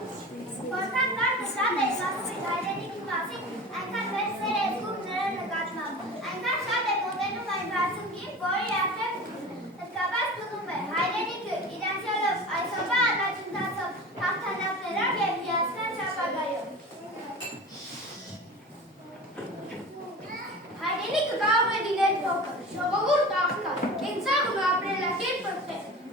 Որքան կարդը շատ է ասում իր հայրենիքի մասին, այնքան մեծ սեր է զգում նրա նկատմամբ, այնքան շատ է մոտենում այն բարձունքին, որի արդեն հատկապես դնում է հայրենիքը իրանցյալով այսօրվա առաջընթացով հաղթանակներով և միացնած ապագայով։ Հայրենիքը կարող է լինել փոքր, ժողովուրդ աղքատ, կենցաղում ապրելակերպը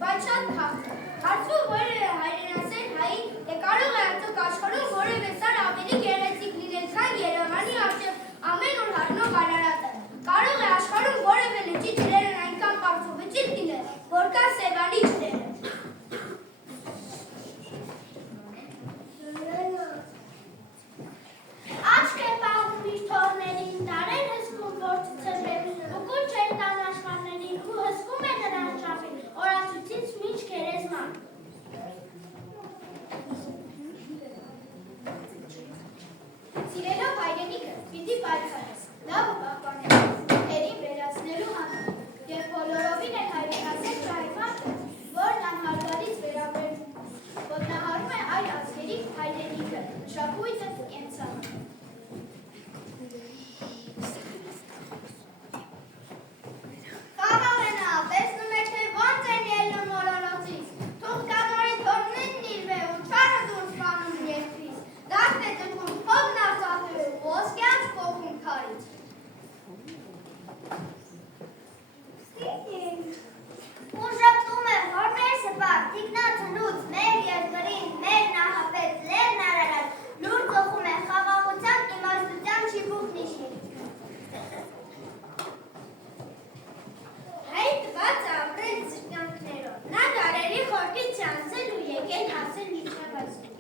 բայց շատ քաղցր։ Հարցում որևէ հայրենասեր հայի, թե կարող է արդյոք աշխարհում որևէ սար ավելի գեղեցիկ լինել, քան Երևանի առջև ամեն օր հառնող Արարատը։ Կարող է աշխարհում որևէ լճի ջրերն այնքան բարձրավճիռ լինել, որքան Սևանի ջրերը։ Աչք է պահում իր թոռներին, տարեր հսկում, որ ցցրել, ու կուչ է տան աշխարհներին, ու հսկում է նրանց շապին, օրացույցից մինչ գերեզման։ Սիրելով հայրենիքը, պիտի պայքարես, լավ պահպանես, թերին վերացնելու համար, և բոլորովին է հայրենասեր շահիմաստը, որն անհարգալից ոտնահարում է այլ ազգերի հայրենիքը, մշակույթը, կենցաղը։ Կարող է նա, տեսնում եք, թե ոնց են ելնում օրորոցից, թող կամորի թորնին նիրվե ու չարը դուրս պանում երկրից, դաշտ է ձգում հողն արծաթելու, ոսկյանց կողում քարից։ Ու ժպտում է, որ մեր սպար, թիկնած հնուց, մեր երկրին, մեր նահապետ, Լեռն Արարատ, լուր ծոխում է խաղաղության, իմաստության շիպուկ նիշին։ Հայ տված ապրել զրկանքներով, նա դարերի խորքից չանցել ու եկել հասել մինչև այսօր։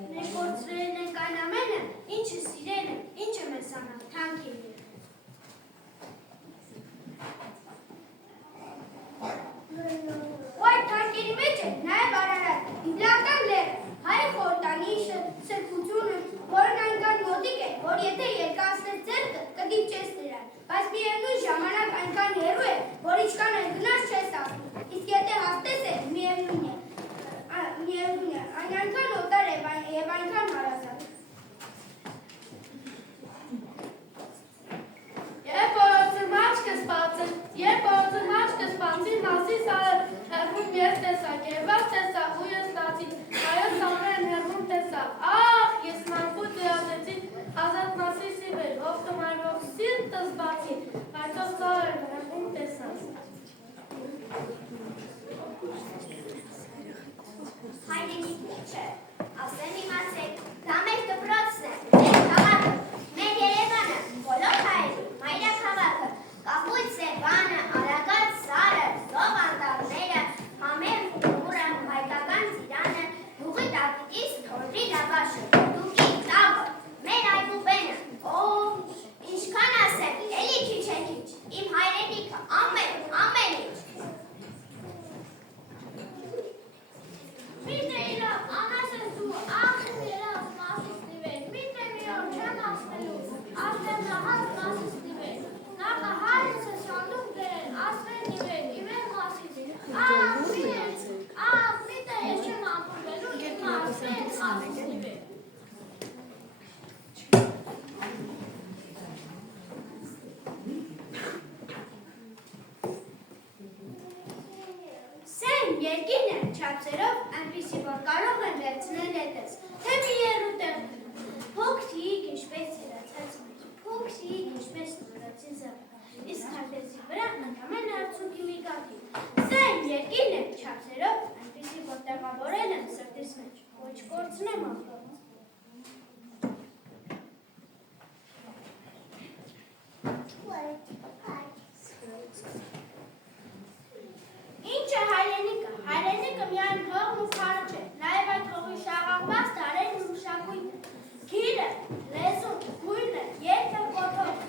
Մենք կորցրել ենք այն ամենը, ինչը սիրել ենք, ինչը մեզ համար թանկ է եղել։ Ու այդ թանկերի մեջ է նաև Արարատը, իդրական լեռը, հայ խորտանիշը, սրբությունը, որն այնքան մոտիկ է, որ եթե երկանցնես ձեռքը, կդիպչես նրան, բայց միևնույն ժամանակ այնքան հեռու է, որ ինչքան էլ գնաս չես հասնում, իսկ եթե հասնես է, միևնույն է, այն այնքան օտար է և այնքան հարազատ։ Երբ օրոցը մաչկս բացին հասիս հերվում ես տեսակ, երված տեսա, ու ես ստացի, հայոց ամեն հերվում տեսա, աղ, ես մանկուտ դրացեցի, ազատ մասի սիվեր, ովքը մայրվող սիրտս բացի, այդով ծարեր հերվում տեսած։ Հայրենիքի չէ, ասեն իմացեք, դա մեր դպրոցն է, մեր քաղաքը, մեր Երևանը, բոլոր հայերի, մայրաքաղաքը, կապույտ Սևանը, Արագած սարը, զով անտառները, համեր ուղուրը, հայկական ծիրանը, յուղի տատիկից թորրի լավաշը, դուկի տավը, մեր այբուբենը, ինչքան ասեմ, էլի քիչ է քիչ, իմ հայրենիքը, ամեն ինչ։ Միթե իրավ, անասես դու, աղում երավ մասիս նիվեր, միթե մի օր չեմ ասնելու, ասվեն նահած մասիս նիվեր, նախը հարից է սանդում գերել, ասվեն նիվեր, իվեր մասիս, միթե ես չեմ ամպուրվելու, իմ ասվեն մասիս նիվեր։ Սեն երկին են չապսերով այնպիսի, որ կարող են վերցնել հետս, թե մի երուտեղ, փոքրիկ ինչպես երացած մեր, փոքրիկ ինչպես նորացի զավ, իսկ հարտեսի վրա ընդամեն արցուկի մի գաթի, սեն երկին են չապսերով այնպիսի, որ տեղավորել են սրտիս մեջ, ոչ կորցնեմ ապրոց։ Ինչ է հայրենիքը, հայրենիքը միայն հողն ու քարը չէ, նաև այդ հողի շաղաղված տարերն ու մշակույթը, գիրը, լեզուն, գույնը, երգը, կոթողը։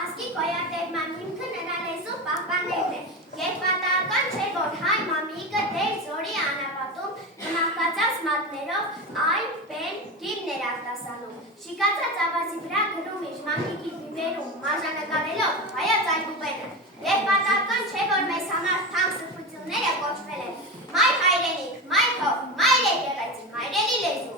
Ազգի գոյատևման հիմքը նրա լեզու պահպանելն է, երբ պատահական չէ, որ հայ մամիկը դեր զորի անապատում նմահկացած մատներով այն, պեն, գիրներ արտասանում, շիկացած ավազի վրա գրում իր մամիկի վերում մանրանկարելով հայաց այգուբենը, և պատահական չէ, որ մեզ համար թանկ սրբությունները կոչվել են մայր հայրենիք, մայր հող, մայր եկեղեցի, մայրենի լեզու։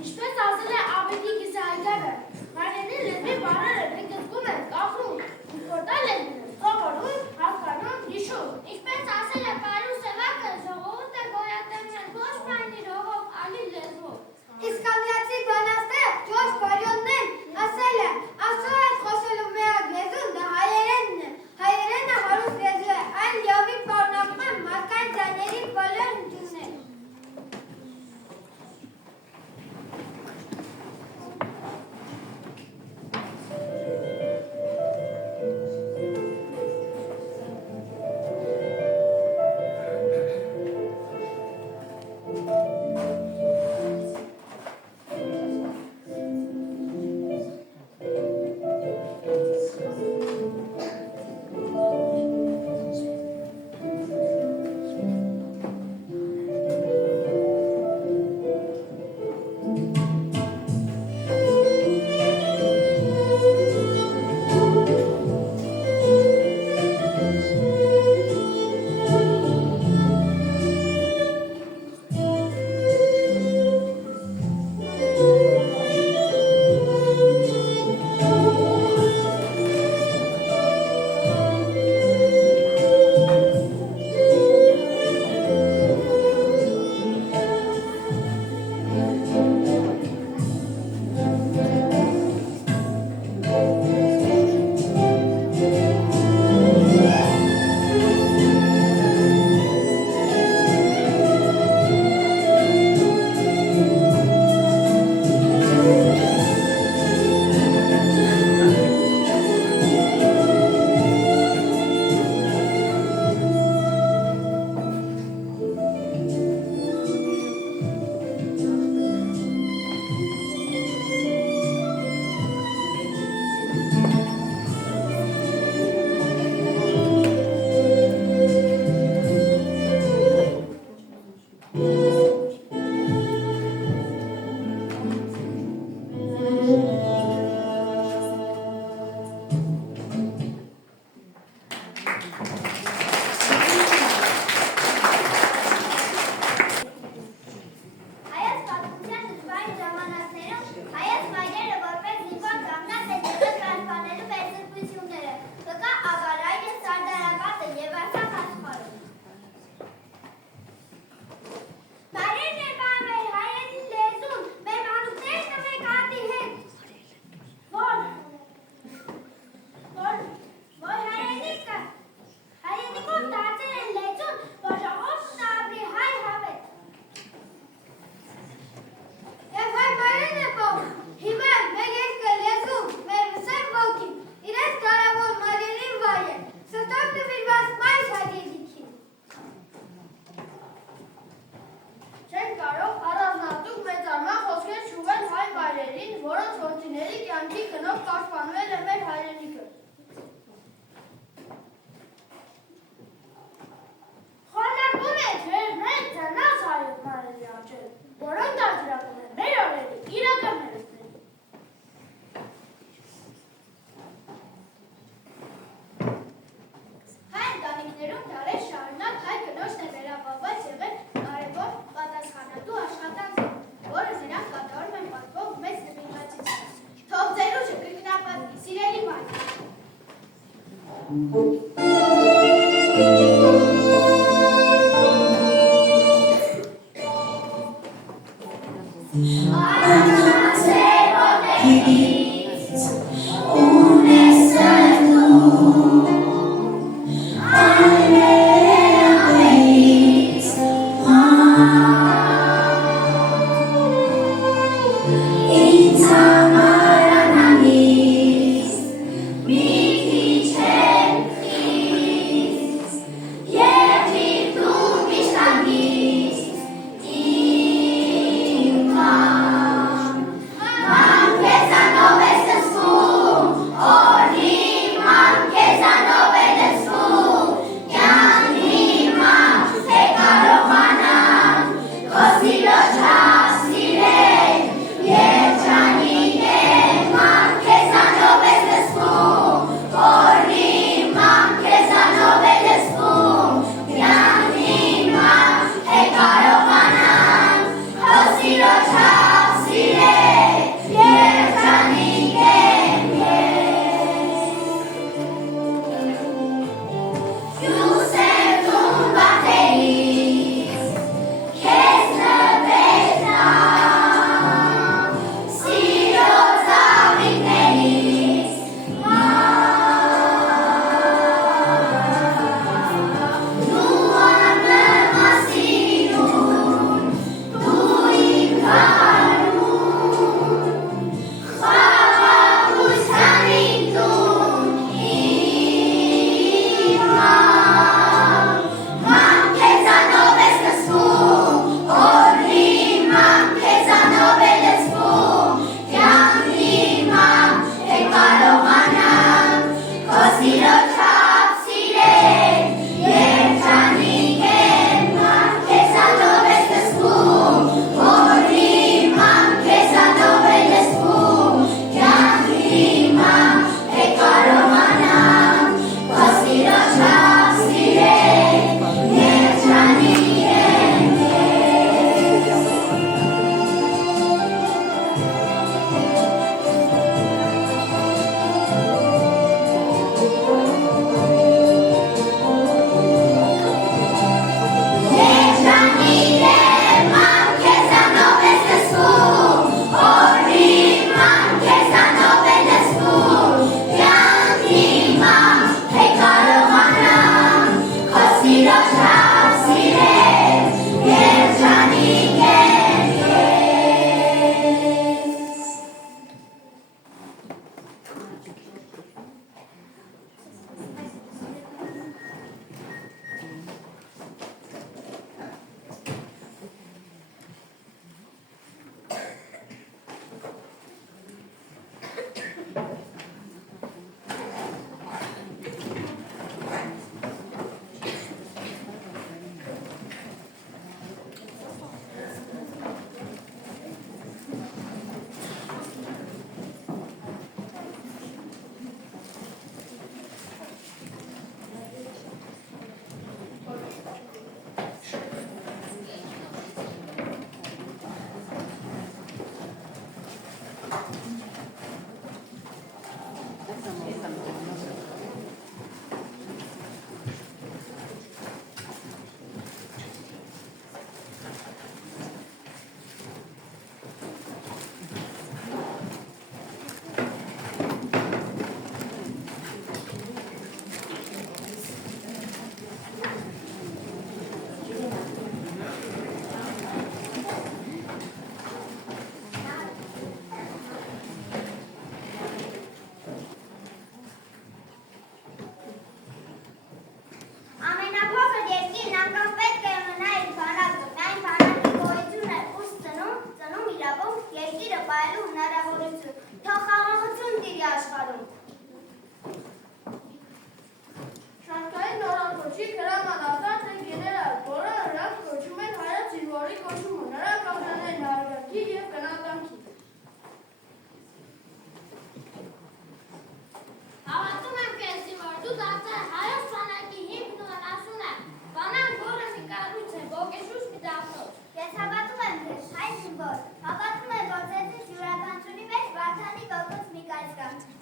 Ինչպես ասել է Աբեդի Կիսահայկյանը, հայրենի լեզվի բառերը մենք զգում ենք, կախում, որտեղ լեզվին, սովորում, հասկանում, հիշում։ Ինչպես ասել է Պարու Սևակը, ժողովուրդը գոյատևում են ոչ մայրի հողով, այլ լեզվով։ Իսկ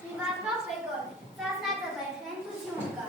Մի բազմով վեգոր, սասնածով է, խենթություն կա։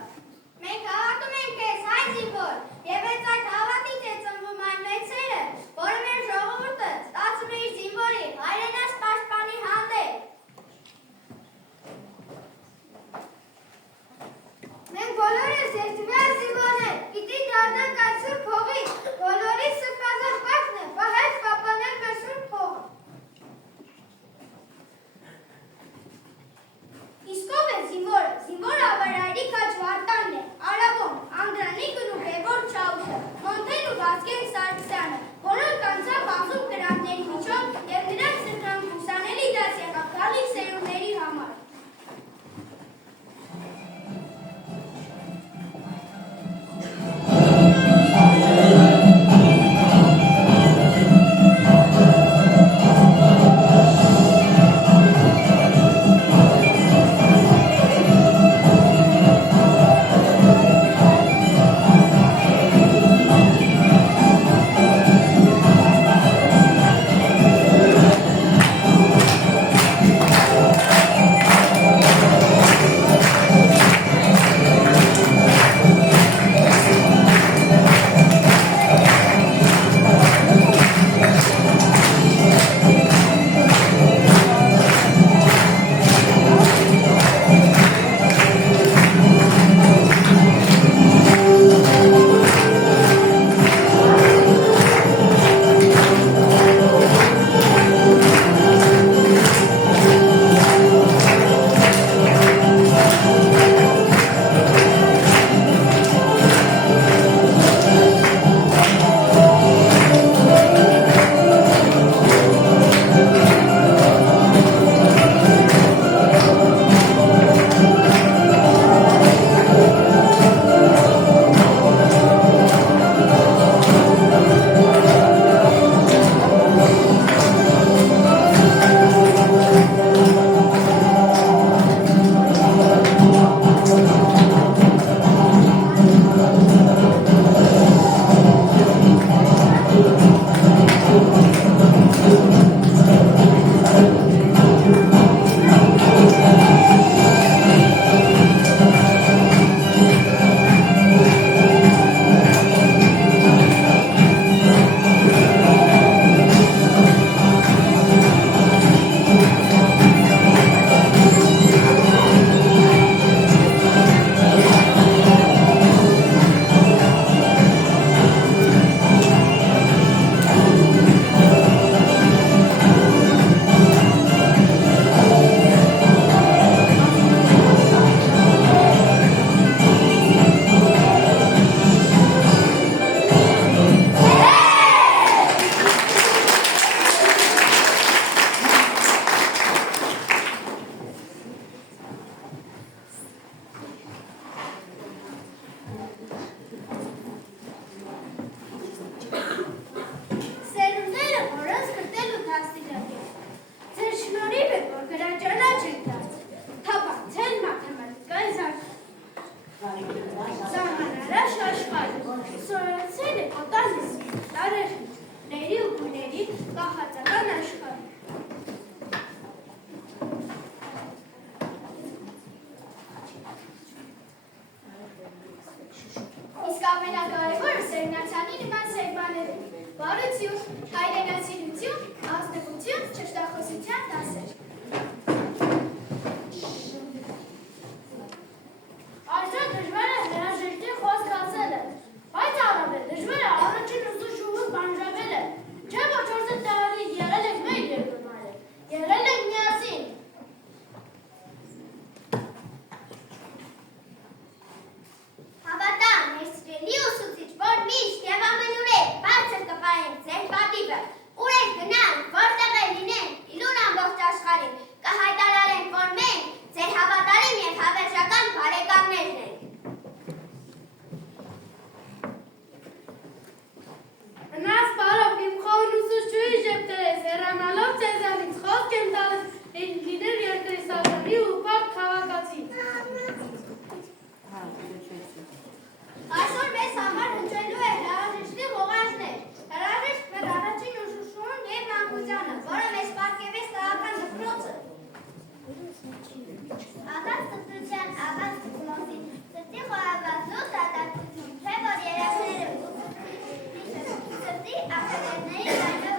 ակադեմների զայնով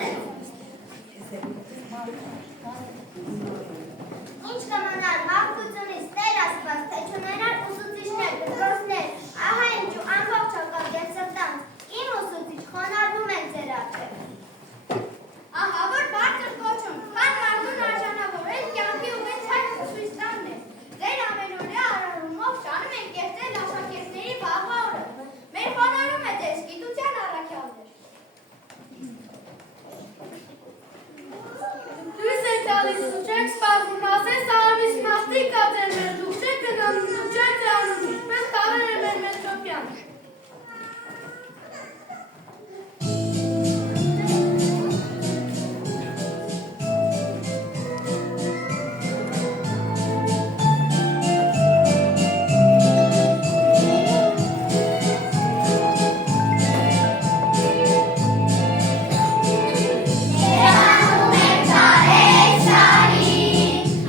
Ինչ կմանալ մաղթությունից Տեր Աստված, թե չունենար ուսուցիչներ, դպրոցներ, ահա ինչու ամբողջ հոգով և սրտանց իմ ուսուցիչ խոնարհվում են ձեր առջև։ Ահա որ բարձր կոչում, քան մարդուն արժանավորել կյանքի ուղին ցույց տալն է։ Ձեր ամենօրյա արարումով շանում ենք կերտել աշակերտների վաղվա օրը։ Մեր խոնարհում է ձեր գիտության առաքյալներ։ Դուրս եք տալիս ու չեք սպասում, ասես արամիս մաստիկ կա ձեր մեր դուք չեք գնանում ու չեք դառնում, ինչպես տարել է մեր մետրոպյան։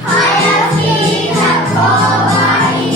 Հայացքի հակովարի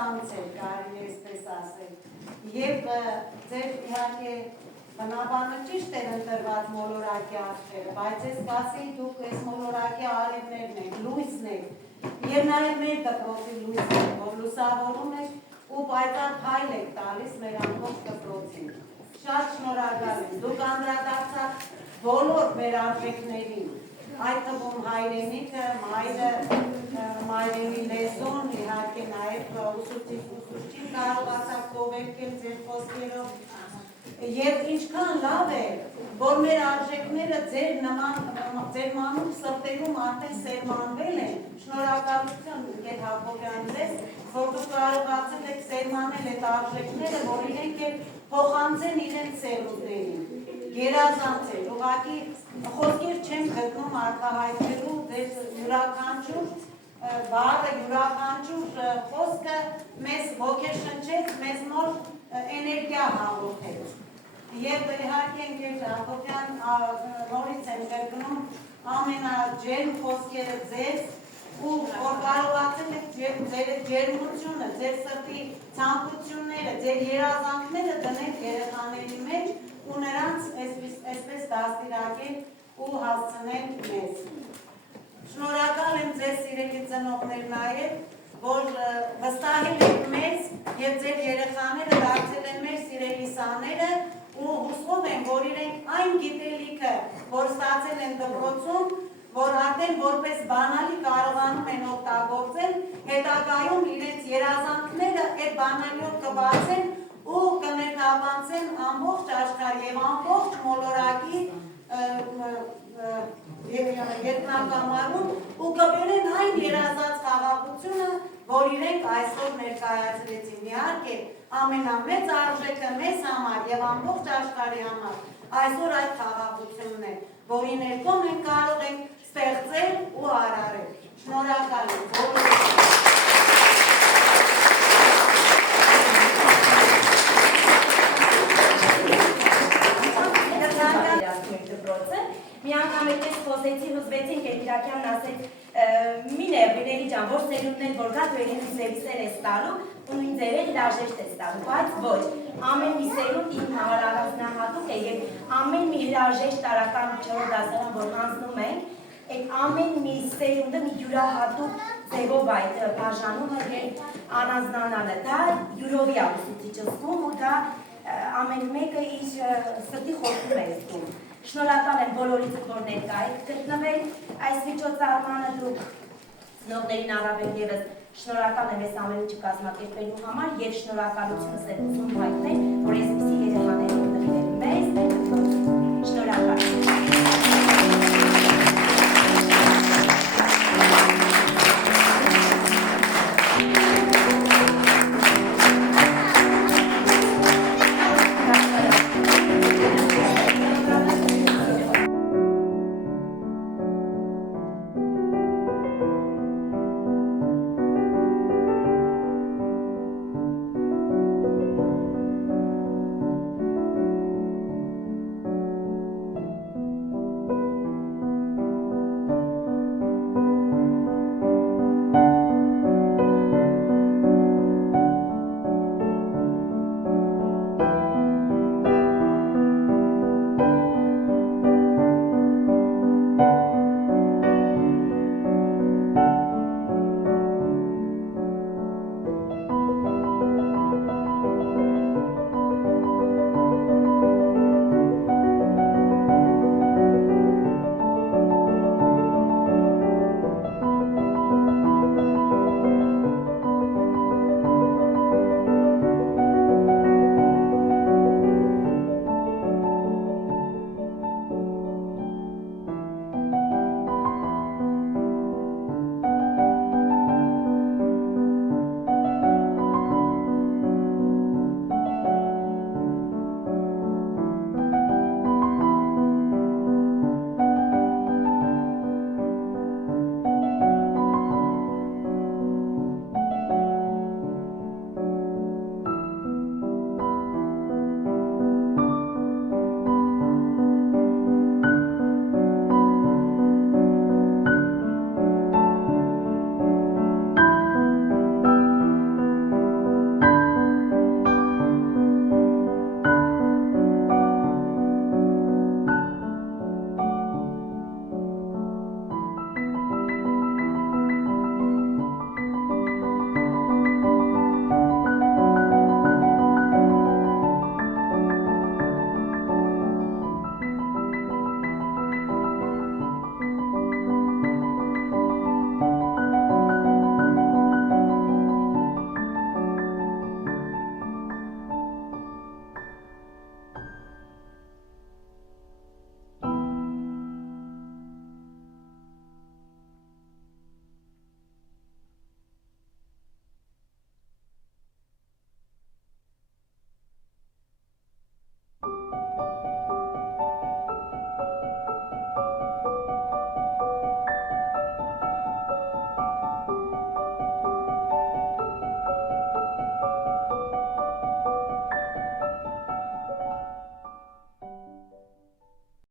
երազանցել, կարելի էսպես ասել։ Եվ ձեր իհարկե բնաբանը ճիշտ էր ընտրված մոլորակի աշխերը, բայց ես կասեի դուք այս մոլորակի արևներն եք, լույսն եք, և նաև մեր դպրոցի լույսն եք, որ լուսավորում եք ու պայծառ փայլ եք տալիս մեր ամբողջ դպրոցին։ Շատ շնորհակալ եմ, դուք անդրադարձաք բոլոր մեր արժեքներին, այդ թվում հայրենիքը, մայրը, մայրենի լեզուն, իհարկե նաև ուսուցչին կարողացաք կողերքել ձեր խոսքերով, և ինչքան լավ է, որ մեր արժեքները ձեր մանուկ սրտերում արդեն սերմանվել են, շնորհակալություն Գետ Հակոբյան ձեզ, որ դուք կարողացել եք սերմանել այդ արժեքները, որ իրենք էլ փոխանցեն իրենց սերունդներին, գերազանցել, ուղղակի խոսքեր չեմ գտնում արտահայտելու ձեզ յուրաքանչյուր բառը, յուրաքանչյուր խոսքը մեզ ոգեշնչեց, մեզ նոր էներգիա հաղորդեց։ Եվ իհարկե ընկեր Հակոբյան նորից եմ կրկնում ամենաջերմ խոսքերը ձեզ ու որ կարողացել եք ձեր ջերմությունը, ձեր սրտի ցանկությունները, ձեր երազանքները դնել երեխաների մեջ ու նրանց այսպես դաստիարակել ու հասցնել մեզ։ Շնորհակալ եմ ձեզ սիրելի ծնողներ նաև, որ վստահել եք մեզ և ձեր երեխաները դարձել են մեր սիրելի սաները ու հուսով եմ, որ իրենք այն գիտելիքը, որ ստացել են դպրոցում, որ արդեն որպես բանալի կարողանում են օգտագործել, հետագայում իրենց երազանքները այդ բանալիով կբացեն ու կներկայացնեն ամբողջ աշխարհ և ամբողջ մոլորակի երկնակամարում ու կբերեն այն երազած խաղաղությունը, որ իրենք այսօր ներկայացրեցին։ Իհարկե, ամենամեծ արժեքը մեզ համար և ամբողջ աշխարհի համար այսօր այդ խաղաղությունն է, որի ներքո մենք կարող ենք ստեղծել ու արարել։ Շնորհակալ եմ բոլորին։ Մի անգամ այդպես խոսեցի, հուզվեցին Կետիրակյանն ասեց մի ներբիների ջան, որ սերունդներ որ գա դու իրենց սերվիսեր ես տալու ու նույն ձևեր հրաժեշտ ես տալու, բայց ոչ, ամեն մի սերունդ իմ համար առանձնահատուկ է և ամեն մի հրաժեշտ տարական 4 դասարան, որ հանձնում ենք, այդ ամեն մի սերունդը մի յուրահատուկ ձևով այդ բաժանումը և առանձնանալը, դա յուրովի է ուսուցիչը զգում ու դա ամեն մեկը իր սրտի խոսում է զգում։ Շնորհակալ եմ բոլորիդ, որ ներկա եք գտնվել այս միջոցառմանը դուք ծնողներին առավել ևս շնորհակալ եմ այս ամեն ինչը կազմակերպելու համար և շնորհակալությունս եմ ուզում հայտնել, որ այսպիսի երեխաներ ունենք մեզ, շնորհակալ եմ։